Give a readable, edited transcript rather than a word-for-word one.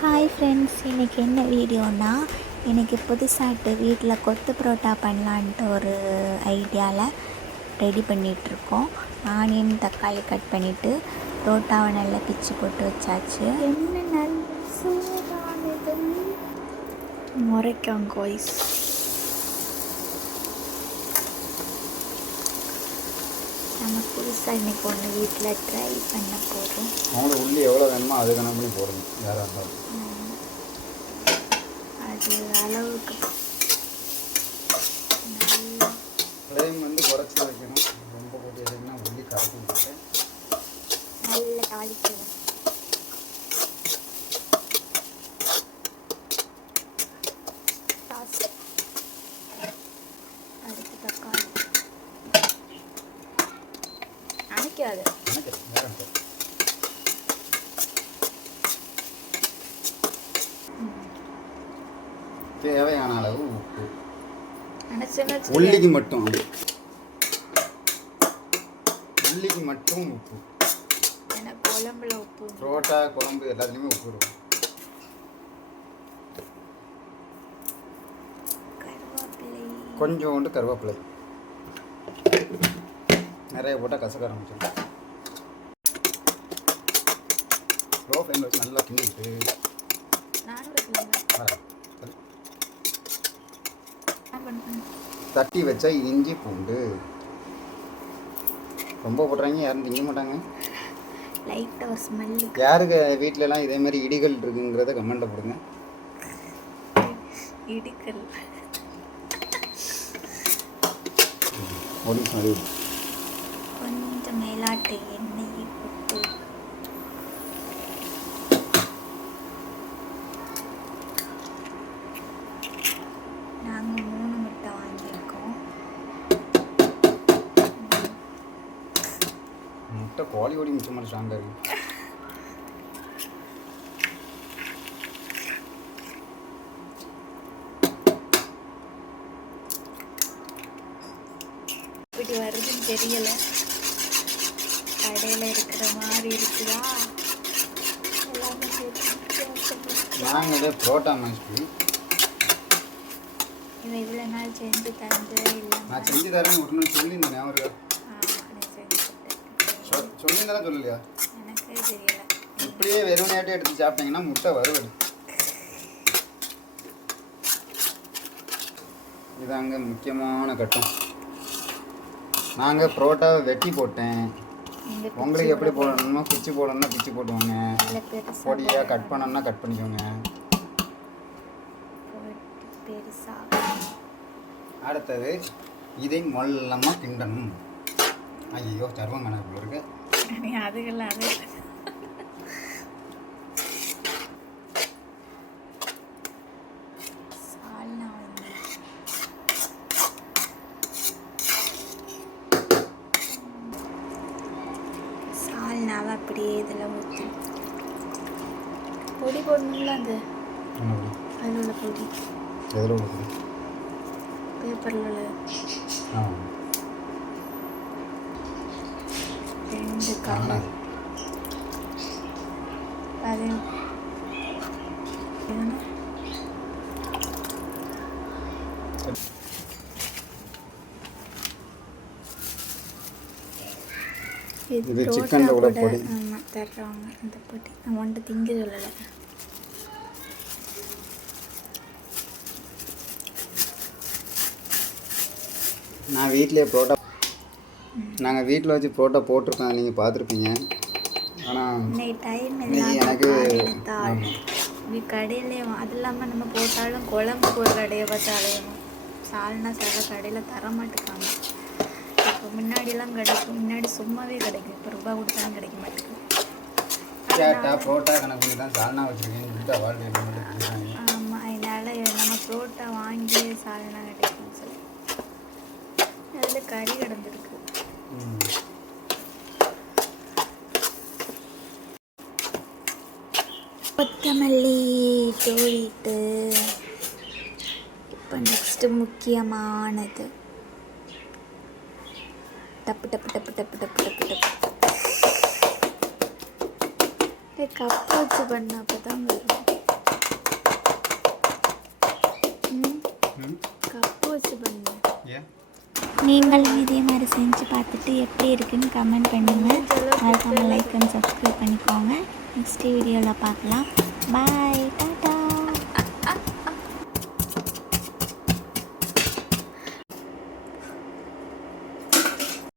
Hi friends, இன்றைக்கி என்ன வீடியோனா, இன்றைக்கி புதுசாகிட்டு வீட்டில் கொத்து பரோட்டா பண்ணலான்ட்டு ஒரு ஐடியாவில் ரெடி பண்ணிகிட்ருக்கோம். ஆனியன் தக்காளி கட் பண்ணிவிட்டு பரோட்டாவை நல்லா பிச்சு போட்டு வச்சாச்சு. என்ன நல்ல சூடானது முறைக்கும் கோய்ஸ். நம்ம புதுசாக இன்றைக்கி ஒன்று வீட்டில் ட்ரை பண்ண போகிறோம். அவங்களுக்கு உள்ளி எவ்வளோ வேணுமோ அது கணக்கு போடணும். யாராக இருந்தாலும் அது அளவுக்கு ஃப்ளேம் வந்து குறைச்சி வைக்கணும். ரொம்ப போட்டு வச்சிங்கன்னா உள்ளி கரைச்சி விட்டு நல்ல தாளிக்கணும். அடுத்து தக்காளி அணைக்காது. தேவையான அளவு உப்பு, உள்ளிக்கு மட்டும் உப்பு. குழம்புல உப்பு, புரோட்டா குழம்பு எல்லாத்துலேயுமே உப்பு இருக்கும். கொஞ்சோண்டு கருவேப்பிலை நிறைய போட்டால் கசக்க ஆரம்பிச்சிடும். லோ ஃப்ளேமில் வச்சு நல்லா கிண்டிட்டு தட்டி வச்சா இஞ்சி பூண்டு ரொம்ப போடுறாங்க, யாரும் திங்க மாட்டாங்க. லைட்டாக ஒரு ஸ்மெல். யாருக்கு வீட்டிலலாம் இதே மாதிரி இடிகள் இருக்குங்கிறத கமெண்ட்டில் போடுங்க. இடிகள் கொஞ்சம் மேலாட்டு எண்ணெயை போட்டு நாங்கள் 3 முட்டை வாங்கியிருக்கோம். முட்டை கோழி ஓடி மிச்சம் மாதிரி ஸ்ட்ராங்காக இருக்குது. இப்படி வருதுன்னு தெரியலை. கடையில் இருக்கிற மாதிரி இருக்குதா? எல்லாமே நாங்கள் புரோட்டா மஸ்டி இவன் இவ்வளோ நாள் செஞ்சு தந்ததே இல்லை. நான் செஞ்சு தரேன்னு ஒரு நாள் சொல்லியிருந்தேன். ஞாபகம் சொல்லியிருந்தாலும் சொல்லலையா? எனக்கே தெரியல. இப்படியே வெறுமனையாட்டே எடுத்து சாப்பிட்டீங்கன்னா முட்டை வறுவல். இதாங்க முக்கியமான கட்டம். நாங்கள் புரோட்டாவை வெட்டி போட்டேன். உங்களுக்கு எப்படி போடணுமோ பிச்சு போடணும்னா பிச்சு போட்டுவாங்க, பொடியாக கட் பண்ணணும்னா கட் பண்ணிக்கோங்க. அடுத்தது இதை மொல்லமாக கிண்டணும். ஐயோ சர்வம் கணக்கு இருக்கு. அதுக்கெல்லாம் அது சால்னாவை அப்படியே இதில் ஊற்றி பொடி போடணும்ல. அது அதில் உள்ள பொடி எதில் உள்ள பேப்பரில் உள்ள 2 கலர் அது இது சிக்கன் கூட பொடி. ஆமாம் தர்றாங்க இந்த பொடி. நான் ஒன்றை திங்க சொல்லலை. நான் வீட்டிலே புரோட்டா நாங்கள் வீட்டில் வச்சு புரோட்டா போட்டிருக்கோம், நீங்கள் பார்த்துருப்பீங்க. ஆனால் டைம் எனக்கு கடையிலே அது இல்லாமல் நம்ம போட்டாலும் குழம்பு ஒரு கடையை பார்த்து அலையணும். சால்னா சில கடையில் தர மாட்டேங்காங்க. இப்போ முன்னாடியெல்லாம் கிடைக்கும், முன்னாடி சும்மாவே கிடைக்கும். இப்போ ரூபா கொடுத்தாலும் கிடைக்க மாட்டேங்குது. புரோட்டா கணக்கு பண்ணி தான் சால்னா வச்சுருக்கேன்னு சொல்லிட்டு அவார்டு. ஆமாம், அதனால் நம்ம புரோட்டா வாங்கி சால்னா கிடைக்கும்னு சொல்லி அதில் கறி கிடந்துருக்கு. கொத்தமல்லி தூவிட்டு இப்போ நெக்ஸ்ட்டு முக்கியமானது டப்பு டப்பு டப்பு டப்பு டப்பு டப்பு டப்பு கப் வச்சு பண்ண அப்போ தான் வரும். ம் கப்பு வச்சு பண்ணு. ஏன் நீங்களும் இதே மாதிரி செஞ்சு பார்த்துட்டு எப்படி இருக்குன்னு கமெண்ட் பண்ணுங்கள். மறக்காமல் லைக் அண்ட் சப்ஸ்கிரைப் பண்ணிக்கோங்க. நெக்ஸ்ட் வீடியோவில் பார்க்கலாம். பாய், டாட்டா.